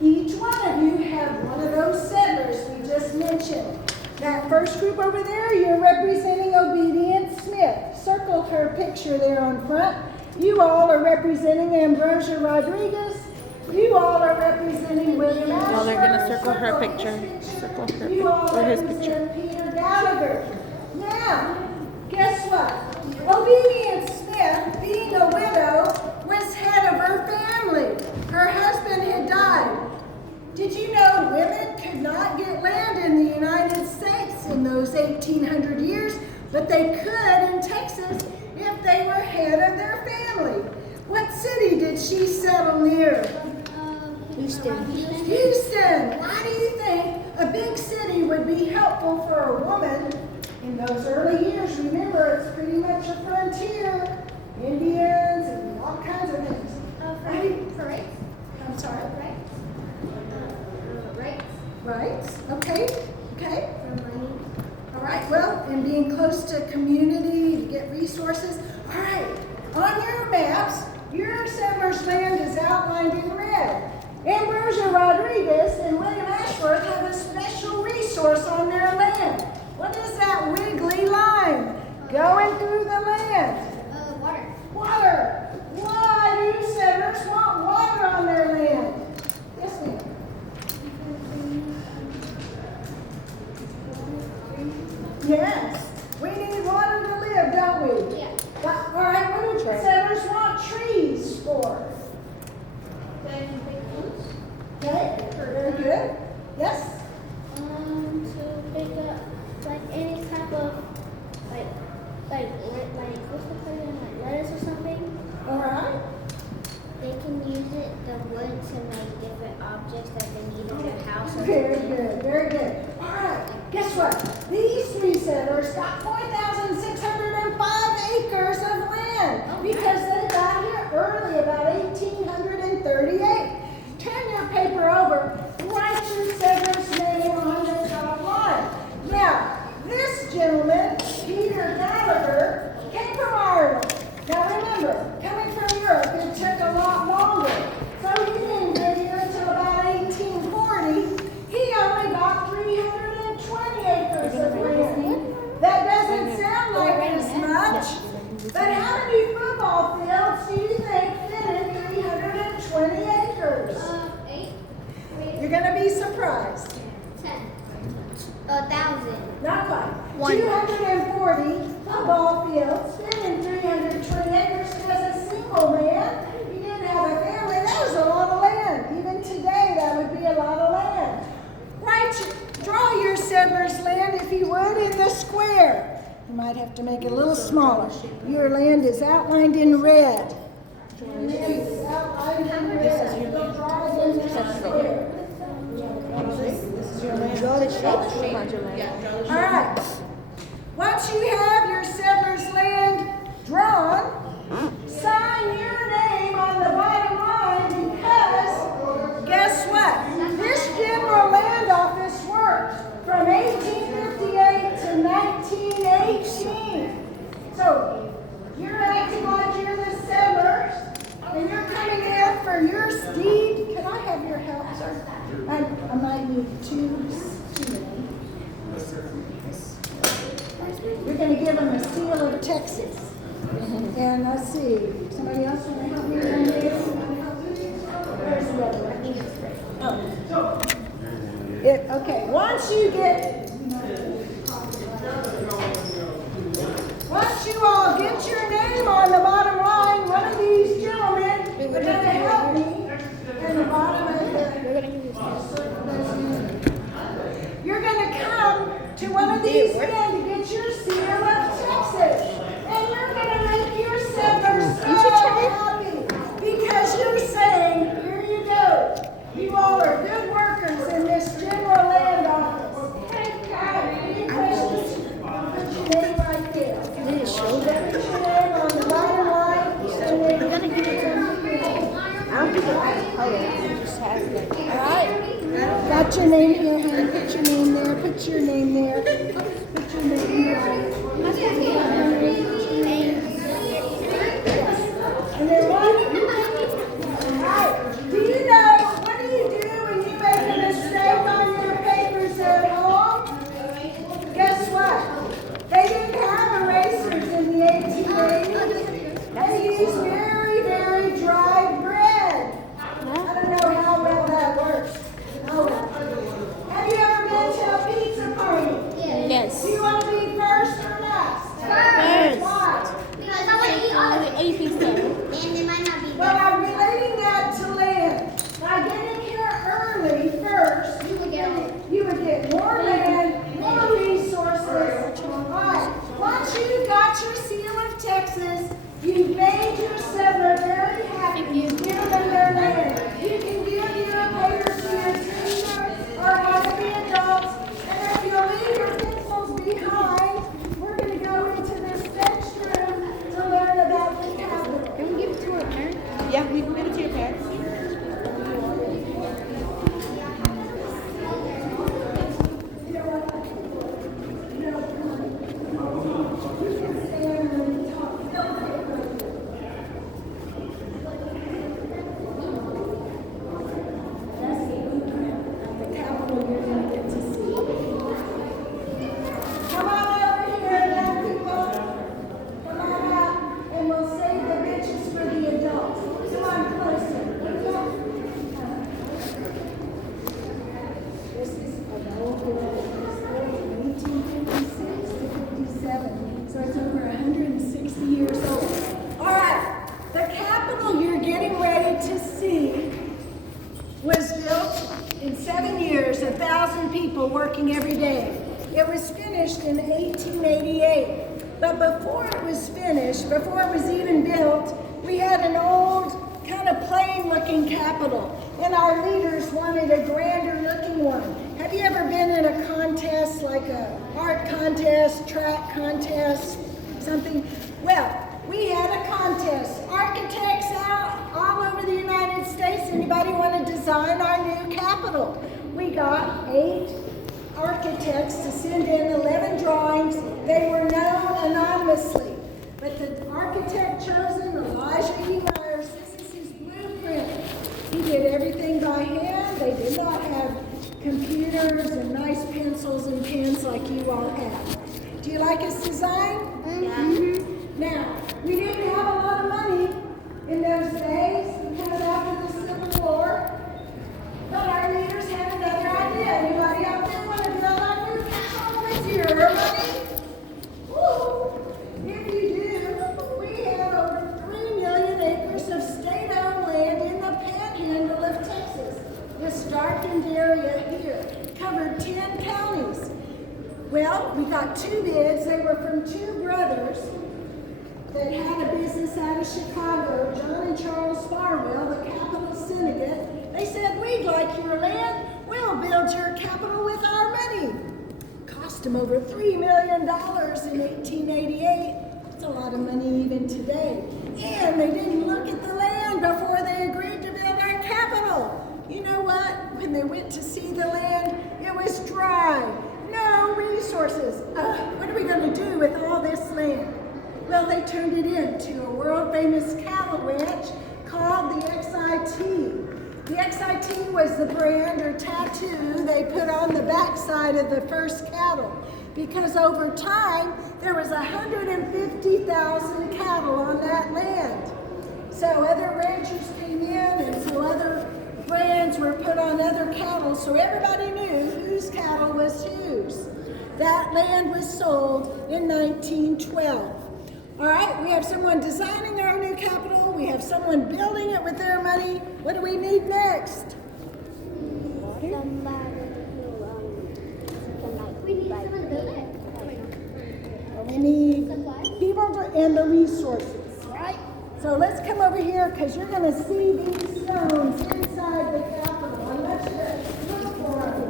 Each one of you have one of those settlers we just mentioned. That first group over there, you're representing Obedience Smith. Circle her picture there on front. You all are representing Ambrosia Rodriguez. You all are representing William Ashford. Well, they're going to circle her picture. Circle her You all or his picture. represent Peter Gallagher. Now, guess what? Obedience Smith, being a widow, was head of her family. Her husband had died. Did you know women could not get land in the United States in those 1800 years, but they could in Texas if they were head of their family? What city did she settle near? Houston. Houston. Why do you think a big city would be helpful for a woman in those early years? Remember, it's pretty much a frontier. Indians and all kinds of things. For rights? I'm sorry? Rights? Rights? Rights. Okay. Okay. For money? All right. Well, and being close to community to get resources. All right. On your maps, your settler's land is outlined in red. Ambrosia Rodriguez and William Ashford have a special resource on their land. What is that wiggly line going through the land? Water. Water. Why do settlers want water on their land? Yes, ma'am. Yes. We need water to live, don't we? Yeah. All right, what do settlers want trees for? Okay, very good. Yes? To pick up like any type of what's the plant, like lettuce or something. All right. They can use the wood to make different objects that they need in their house. Very good, very good. All right, guess what? These three settlers got 4,605 acres of land because they got here early, about 1838. Turn your paper over, write your settler's name on the top line. Now, this gentleman, Peter Gallagher, came from Ireland. Now remember, coming from Europe, it took a lot longer. So he didn't get here until about 1840. He only got 320 acres of land. That doesn't sound like as much. But how many football fields do you think fit in 320 acres? 8. You're going to be surprised. 10. 1,000. Not quite. One. 240 football fields fit in 320 acres because a single man, he didn't have a family. That was a lot of land. Even today, that would be a lot of land. Draw your settler's land, if you would, in the square. You might have to make it a little smaller. Your land is outlined in red. Your land is outlined in red. You'll draw it in the square. Draw the shape on your land. All right. Once you have your settler's land drawn, sign your name on the bottom line because guess what? This general land office worked from 1858 to 1918. So you're acting like you're the settlers and you're coming in for your deed. Can I have your help, sir? I might need two. We're going to give them a seal of Texas. And let's see. Somebody else want to help me on this? Where's the other one? Oh. Okay. Once you all get your name on the bottom line, one of these gentlemen are going to help me in the bottom of You're going to come to one of these men to get your seal of Texas. And you're going to make your settlers so happy because you're saying, here you go. You all are good workers in this general land office. Any questions? Put your name right there. Did it show that? Put your name on the bottom line. And then We're gonna give it to him. I don't think it has color. It just has like. all right. Got your name in your hand. Put your name there. Put your name there. Put your name there. And then what? All right. Do you know, what do you do when built in 7 years, 1,000 people working every day. It was finished in 1888. But before it was finished, before it was even built, we had an old, kind of plain-looking Capitol. And our leaders wanted a grander-looking one. Have you ever been in a contest, like a art contest, track contest, something? Well, we had a contest. Architects out all over the United States. Anybody want to design our new Capitol? We got 8 architects to send in 11 drawings. They were known anonymously. But the architect chosen, Elijah E. Myers, this is his blueprint. He did everything by hand. They did not have computers and nice pencils and pens like you all have. Do you like his design? Mm-hmm. Now, we didn't have a lot of money in those days because after the Civil War, but our leaders had another idea. Anybody out there want to build our new Capitol with your money? Woo! If you do, we have over 3 million acres of state-owned land in the panhandle of Texas. This darkened area here covered 10 counties. Well, we got 2 bids. They were from 2 brothers that had a business out of Chicago, John and Charles Farwell, the Capitol Syndicate. They said, we'd like your land. We'll build your Capitol with our money. Cost them over $3 million in 1888. That's a lot of money even today. And they didn't look at the land before they agreed to build our Capitol. You know what? When they went to see the land, it was dry. No resources. What are we going to do with all this land? Well, they turned it into a world-famous cattle ranch called the XIT. The XIT was the brand or tattoo they put on the backside of the first cattle, because over time, there was 150,000 cattle on that land. So other ranchers came in, and so other brands were put on other cattle, so everybody knew whose cattle was whose. That land was sold in 1912. All right, we have someone designing our new Capitol. We have someone building it with their money. What do we need next? Somebody who can like we need someone to build it. We need people and the resources, right? So let's come over here because you're going to see these stones inside the Capitol. I want you to look for them.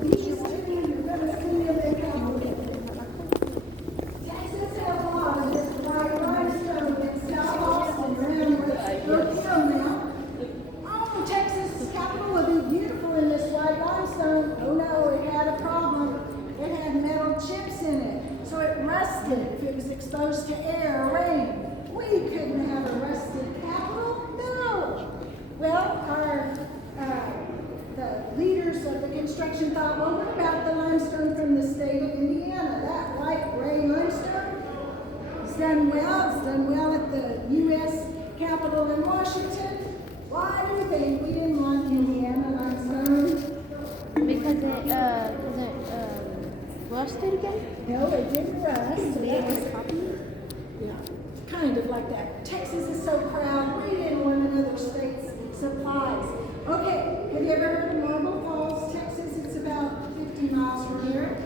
These two, you're going to see them in Capitol. Texas has a lot of this white limestone in South Austin, around where it's now. Oh, Texas Capitol would be beautiful in this white limestone. Oh no, it had a problem. It had metal chips in it, so it rusted if it was exposed to air or rain. We couldn't have a rusted Capitol, no. Well, the leaders of the construction thought, well, what about the limestone from the state of Indiana? That white gray limestone? It's done well. It's done well at the U.S. Capitol in Washington. Why do you think we didn't want Indiana limestone? Because it rusted again? No, it didn't rust. So It that was was copy? Yeah, kind of like that. Texas is so proud. We didn't want another state's supplies. Okay, have you ever heard of Marble Falls, Texas? It's about 50 miles from here.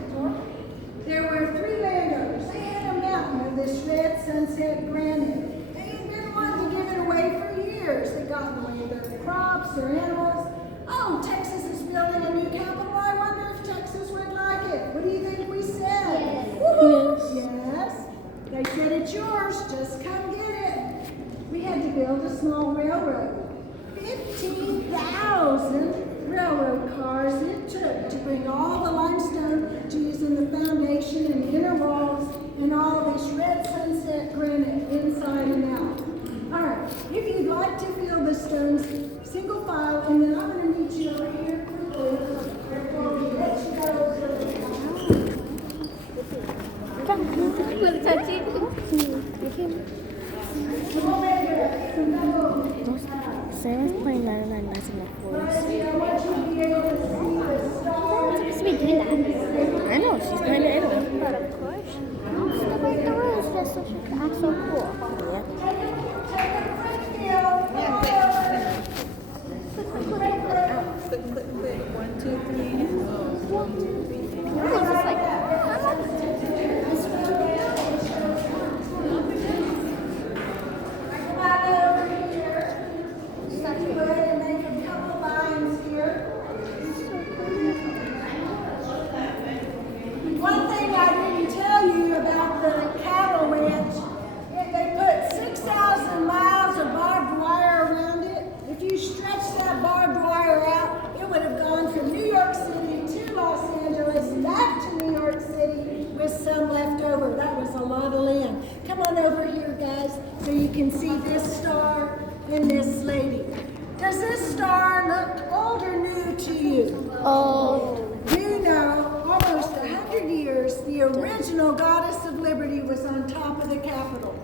There were 3 landowners. They had a mountain of this red sunset granite. They had been wanting to give it away for years. They got in the way of their crops, their animals. Oh, Texas is building a new Capitol. I wonder if Texas would like it. What do you think we said? Yes. Woo-hoo. Yes. They said, it's yours, just come get it. We had to build a small railroad. 15,000 railroad cars it took to bring all the limestone to use in the foundation and the inner walls and all this red sunset granite inside and out. All right, if you'd like to feel the stones, single file, and then I'm going to meet you over here quickly before we let you go. Will touch it? Sarah's playing 99 Nights in the Forest. She's supposed to be doing that. I know, she's playing it anyway. But of course, step like the rules just so she can act so cool. Yeah. Take a quick meal. look old or new to you? Oh. You know, almost 100 years, the original Goddess of Liberty was on top of the Capitol.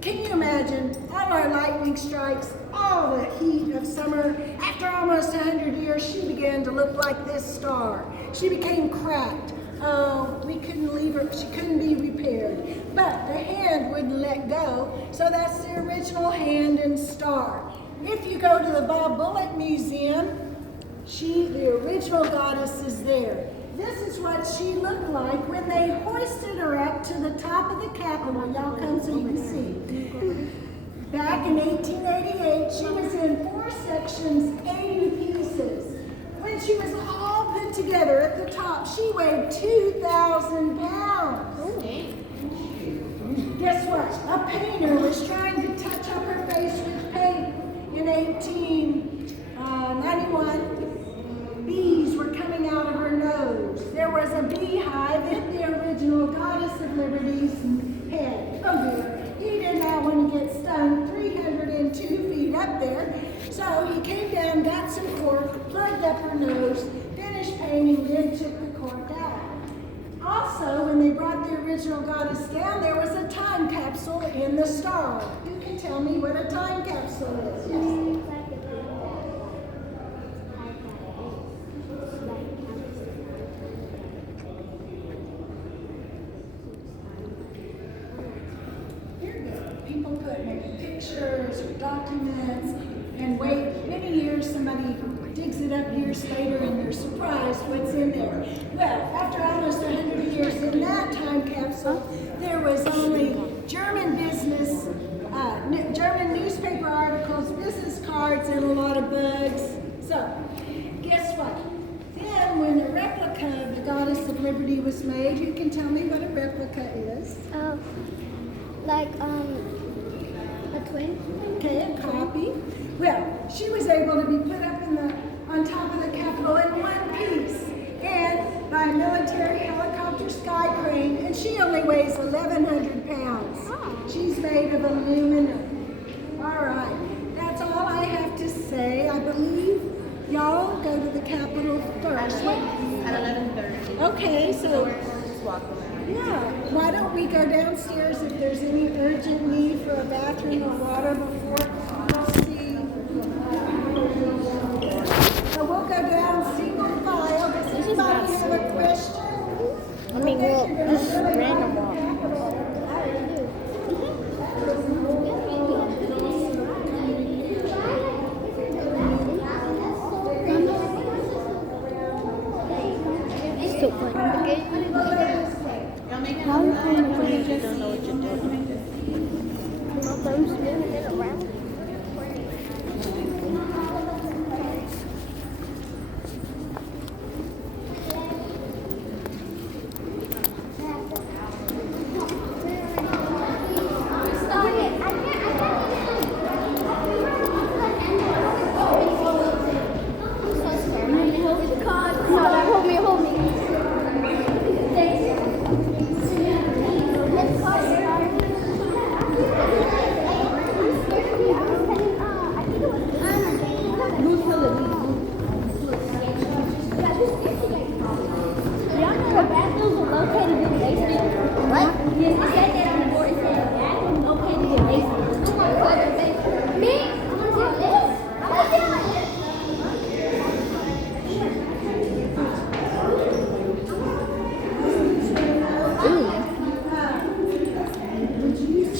Can you imagine all our lightning strikes, all the heat of summer? After almost 100 years, she began to look like this star. She became cracked. Oh, we couldn't leave her. She couldn't be repaired. But the hand wouldn't let go, so that's the original hand and star. If you go to the Bob Bullock Museum, the original goddess is there. This is what she looked like when they hoisted her up to the top of the Capitol. Y'all come so you can see. Back in 1888, she was in 4 sections, 80 pieces. When she was all put together at the top, she weighed 2,000 pounds. Guess what? A painter was trying to touch up her face with paint in 1891. Bees were coming out of her nose. There was a beehive in the original Goddess of Liberty's head. Oh dear, he did not want to get stung 302 feet up there. So he came down, got some cork, plugged up her nose, finished painting, then took the cork out. Also, when they brought the original goddess down, there was a time capsule in the star. Who can tell me what a time capsule is? Yes. People put maybe pictures or documents and wait many years, somebody digs it up years later and you're surprised what's in there. Well, after almost 100 years in that time capsule, there was only German business, German newspaper articles, business cards, and a lot of bugs. So, guess what? Then when a replica of the Goddess of Liberty was made, who can tell me what a replica is? Like a twin. Okay, a copy. Well, she was able to be put up on top of the Capitol in one piece, and by a military helicopter sky crane, and she only weighs 1,100 pounds. Oh. She's made of aluminum. All right, that's all I have to say. I believe y'all go to the Capitol first. At 11:30. Okay, so Just walk around. yeah, why don't we go downstairs if there's any urgent need for a bathroom or water before we'll see. So we'll go down single file. Does anybody have a question? I mean, well, this is random walk. Still playing the game. How are you playing the game if you don't know what you're doing? Well, I'm spinning it around. Hold me.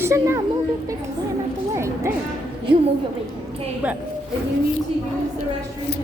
Should not move your big hand out the way. There. You move your big hand. Okay, Right. if you need to use the restroom,